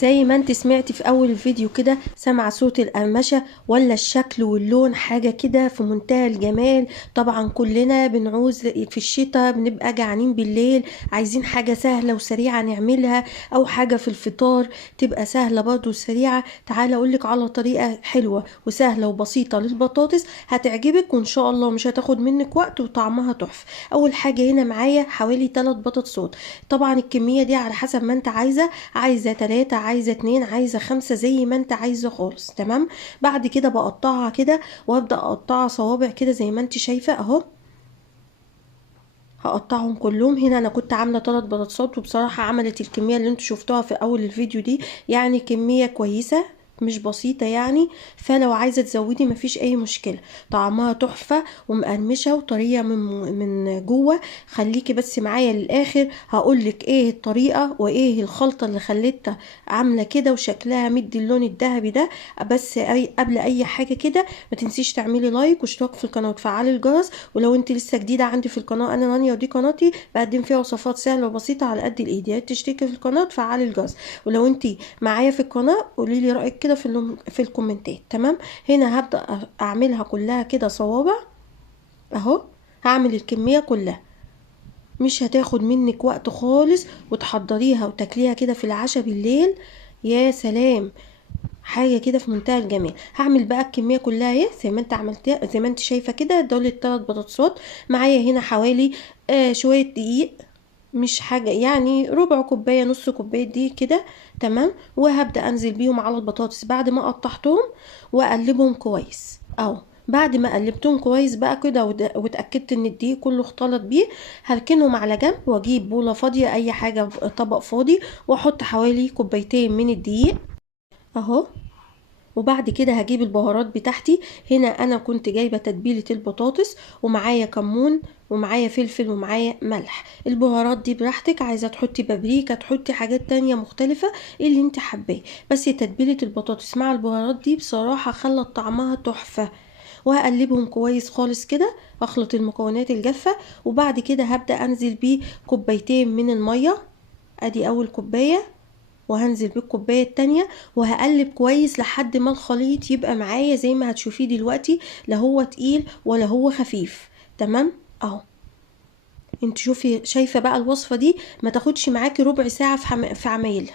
زي ما انت سمعتي في اول الفيديو كده، سمع صوت القرمشة ولا الشكل واللون حاجة كده في منتهى الجمال. طبعا كلنا بنعوز في الشتاء بنبقى جعانين بالليل، عايزين حاجة سهلة وسريعة نعملها، او حاجة في الفطار تبقى سهلة برضو وسريعة. تعالى اقولك على طريقة حلوة وسهلة وبسيطة للبطاطس هتعجبك وان شاء الله مش هتاخد منك وقت وطعمها تحفة. اول حاجة هنا معايا حوالي 3 بطاطسات. طبعا الكمية دي على حسب ما انت عايزة 3، عايزة 2، عايزة 5، زي ما انت عايزة خالص. تمام. بعد كده بقطعها كده وابدأ اقطعها صوابع كده زي ما انت شايفة اهو. هقطعهم كلهم. هنا انا كنت عامله 3 بطاطسات، وبصراحه عملت الكميه اللي انتوا شفتوها في اول الفيديو دي، يعني كميه كويسه مش بسيطة يعني. فلو عايزة تزودي مفيش اي مشكلة، طعمها تحفة ومقرمشة وطرية من جوه. خليكي بس معايا للاخر هقولك ايه الطريقة وايه الخلطة اللي خليتها عاملة كده وشكلها مدي اللون الذهبي ده. بس قبل اي حاجة كده ما تنسيش تعملي لايك واشتراك في القناة وتفعلي الجرس. ولو انت لسه جديده عندي في القناه، انا رانيا ودي قناتي بقدم فيها وصفات سهله وبسيطه على قد الايد، يا ريت تشتركي في القناه وتفعلي الجرس. ولو انت معايا في القناه قولي لي رايك كده في الكومنتات. تمام. هنا هبدا اعملها كلها كده صوابع اهو. هعمل الكميه كلها، مش هتاخد منك وقت خالص، وتحضريها وتاكليها كده في العشاء بالليل. يا سلام، حاجه كده في منتهى الجمال. هعمل بقى الكميه كلها اهي زي ما انت عملتها، زي ما انت شايفه كده. دول ال3 بطاطسات. معايا هنا حوالي شويه دقيق، مش حاجه يعني، ربع كوبايه نص كوبايه دقيق كده. تمام. وهبدا انزل بيهم على البطاطس بعد ما قطعتهم واقلبهم كويس اهو. بعد ما قلبتهم كويس بقى كده واتاكدت ان الدقيق كله اختلط بيه، هركنهم على جنب واجيب بوله فاضيه، اي حاجه، طبق فاضي، واحط حوالي كوبايتين من الدقيق اهو. وبعد كده هجيب البهارات بتاعتي. هنا انا كنت جايبه تتبيله البطاطس، ومعايا كمون، ومعايا فلفل، ومعايا ملح. البهارات دي براحتك، عايزه تحطي بابريكا، تحطي حاجات تانية مختلفه اللي انت حباه. بس تتبيله البطاطس مع البهارات دي بصراحه خلت طعمها تحفه. وهقلبهم كويس خالص كده، اخلط المكونات الجافه. وبعد كده هبدا انزل بيه كوبايتين من الميه، ادي اول كوبايه، وهنزل بالكوبايه التانية، وهقلب كويس لحد ما الخليط يبقى معايا زي ما هتشوفيه دلوقتي، لا هو تقيل ولا هو خفيف. تمام اهو. انت شوفي شايفه بقى الوصفه دي ما تاخدش معاكي ربع ساعه في عمايلها.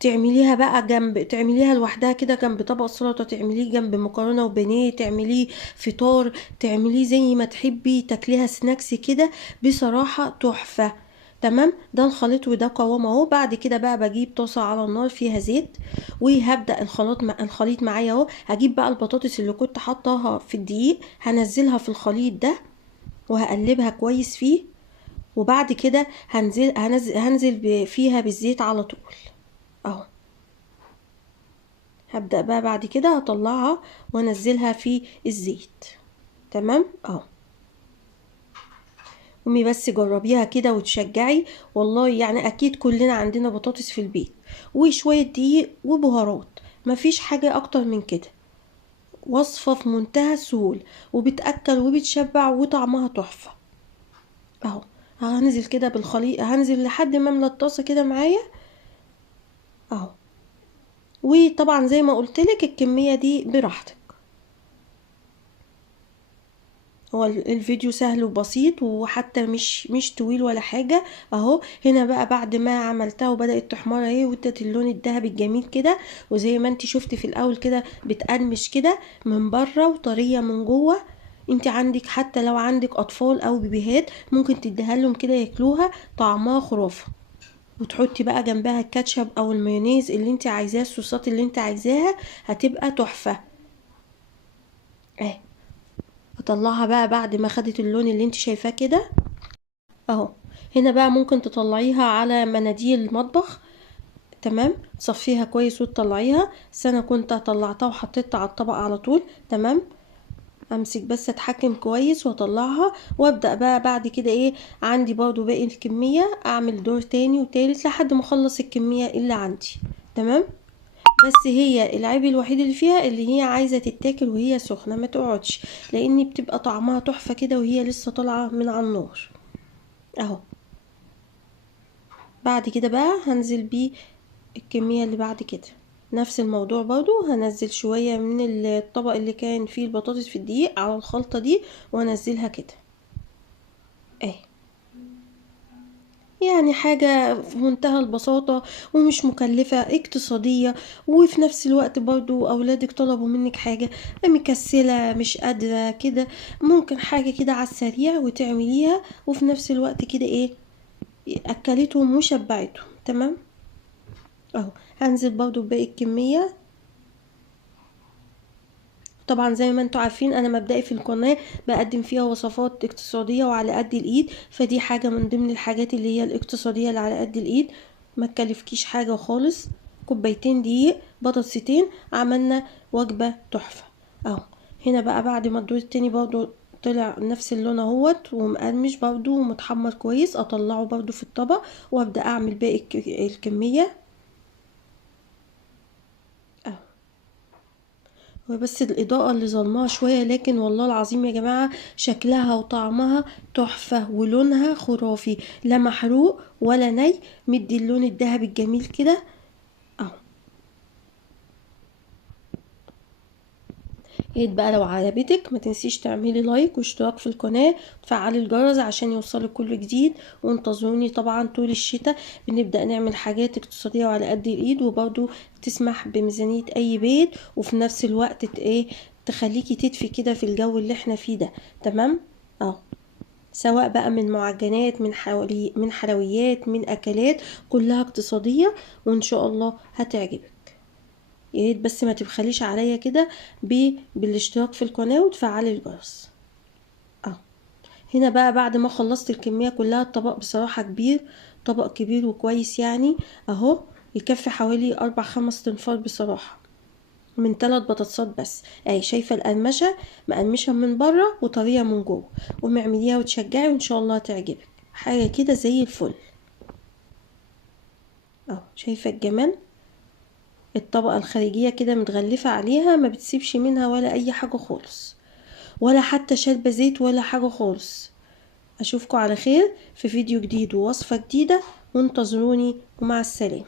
تعمليها بقى جنب، تعمليها لوحدها كده جنب طبق سلطه، تعمليه جنب مكرونه وبانيه، تعمليه فطار، تعمليه زي ما تحبي تاكليها سناكس كده. بصراحه تحفه. تمام. ده الخليط وده قوامه اهو. بعد كده بقى بجيب طاسه على النار فيها زيت، وهبدا الخليط معايا اهو. هجيب بقى البطاطس اللي كنت حطاها في الدقيق، هنزلها في الخليط ده وهقلبها كويس فيه. وبعد كده هنزل فيها بالزيت على طول اهو. هبدأ بقى بعد كده هطلعها وانزلها في الزيت. تمام اهو. قومي بس جربيها كده وتشجعي، والله يعني اكيد كلنا عندنا بطاطس في البيت وشوية دقيق وبهارات، مفيش حاجة اكتر من كده. وصفة في منتهى السهولة، وبتأكل وبتشبع وطعمها تحفة اهو. هنزل كده بالخليط، هنزل لحد ما املى الطاسة كده معايا اهو. وطبعا زي ما قلتلك الكمية دي براحتك. هو الفيديو سهل وبسيط، وحتى مش طويل ولا حاجة اهو. هنا بقى بعد ما عملتها وبدأت تحمر اهي وادت اللون الذهبي الجميل كده، وزي ما انت شفتي في الاول كده بتقرمش كده من بره وطرية من جوه. انت عندك حتى لو عندك اطفال او بيبيهات ممكن تديها لهم كده ياكلوها، طعمها خرافة. وتحطي بقى جنبها الكاتشب او المايونيز اللي انت عايزاه، الصوصات اللي انت عايزاها هتبقى تحفة اهي. اطلعها بقى بعد ما خدت اللون اللي انت شايفاه كده اهو. هنا بقى ممكن تطلعيها على مناديل مطبخ. تمام. تصفيها كويس وتطلعيها، بس انا كنت طلعتها وحطيتها على الطبق على طول. تمام. امسك بس اتحكم كويس واطلعها، وابدا بقى بعد كده ايه، عندي برضو باقي الكميه، اعمل دور تاني وتالت لحد ما اخلص الكميه اللي عندي. تمام. بس هي العيب الوحيد اللي فيها اللي هي عايزه تتاكل وهي سخنه، ما تقعدش، لان بتبقى طعمها تحفه كده وهي لسه طالعه من على النار اهو. بعد كده بقى هنزل بيه الكمية اللي بعد كده نفس الموضوع برضو، هنزل شوية من الطبق اللي كان فيه البطاطس في الدقيق على الخلطة دي وانزلها كده اهي. يعني حاجة في منتهى البساطة ومش مكلفة، اقتصادية، وفي نفس الوقت برضو أولادك طلبوا منك حاجة مكسلة مش قادرة كده، ممكن حاجة كده على السريع وتعمليها، وفي نفس الوقت كده ايه أكلتهم وشبعتهم. تمام اهو. هنزل برضو بباقي الكمية. طبعا زي ما انتوا عارفين انا مبدئي في القناة بقدم فيها وصفات اقتصادية وعلى قد الايد، فدي حاجة من ضمن الحاجات اللي هي الاقتصادية اللي على قد الايد، ما تكلفكيش حاجة خالص. كوبايتين دقيق، بطاطستين، عملنا وجبة تحفة اهو. هنا بقى بعد ما الدور التاني برضو طلع نفس اللون اهوت ومقرمش برضو ومتحمر كويس، اطلعه برضو في الطبق وابدأ اعمل باقي الكمية اهو. بس الإضاءة اللي ظلمها شوية، لكن والله العظيم يا جماعة شكلها وطعمها تحفة ولونها خرافي، لا محروق ولا ني، مدي اللون الذهبي الجميل كده اهو. يا ريت بقى لو عجبتك ما تنسيش تعملي لايك واشتراك في القناة وتفعلي الجرس عشان يوصلك كل جديد، وانتظروني طبعا طول الشتاء بنبدأ نعمل حاجات اقتصادية وعلى قد الايد، وبرضو تسمح بميزانية اي بيت، وفي نفس الوقت ايه تخليكي تدفي كده في الجو اللي احنا فيه ده. تمام اهو. سواء بقى من معجنات، من حلويات، من اكلات، كلها اقتصادية وان شاء الله هتعجبك. يا ريت بس ما تبخليش عليا كده بالاشتراك في القناة وتفعلي الجرس اهو. هنا بقى بعد ما خلصت الكمية كلها، الطبق بصراحة كبير، طبق كبير وكويس يعني اهو، يكفي حوالي 4-5 تنفار بصراحة من 3 بطاطسات بس اهي. شايفة القرمشة مقرمشة من بره وطرية من جوه، قومي اعمليها وتشجعي وان شاء الله تعجبك، حاجة كده زي الفل اهو. شايفة الجمال، الطبقة الخارجية كده متغلفة عليها ما بتسيبش منها ولا اي حاجة خالص، ولا حتى شاربة زيت ولا حاجة خالص. اشوفكم على خير في فيديو جديد ووصفة جديدة، وانتظروني ومع السلامة.